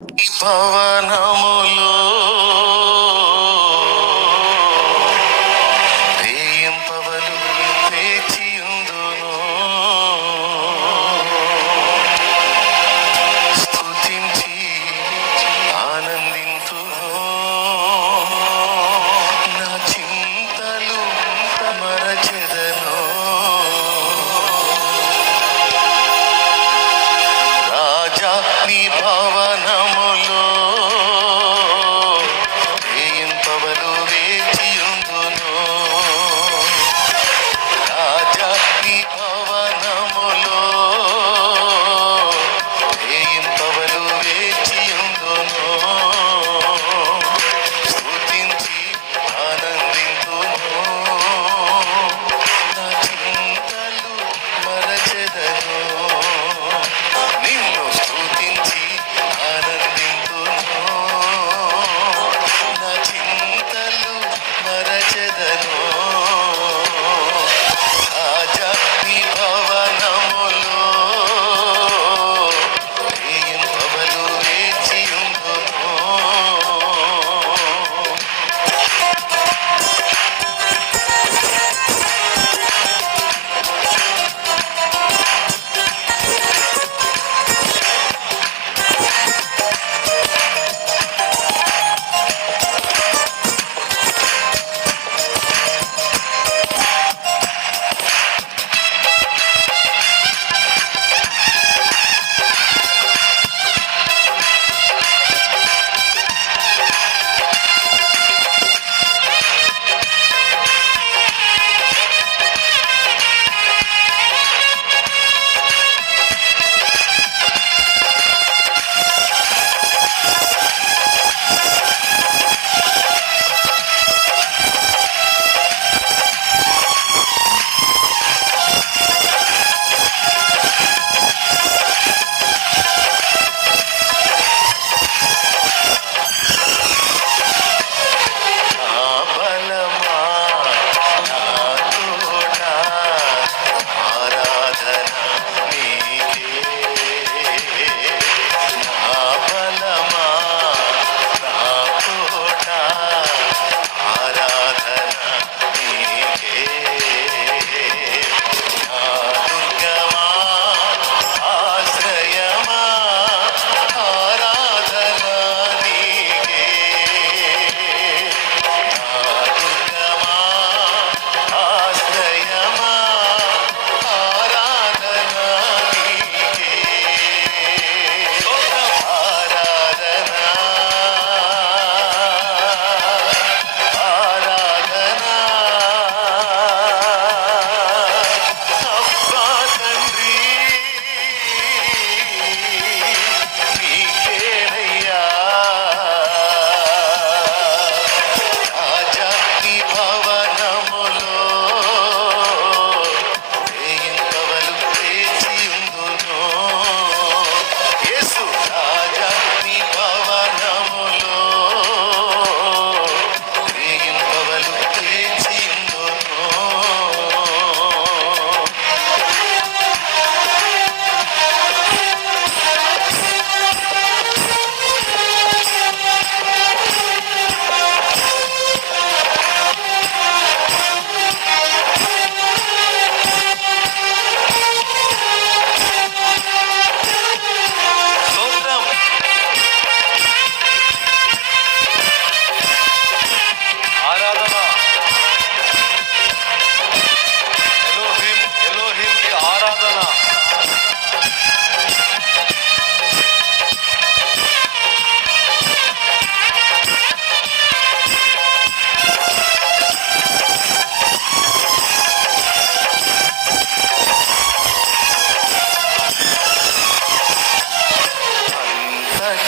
భవనములో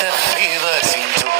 perdida sin tu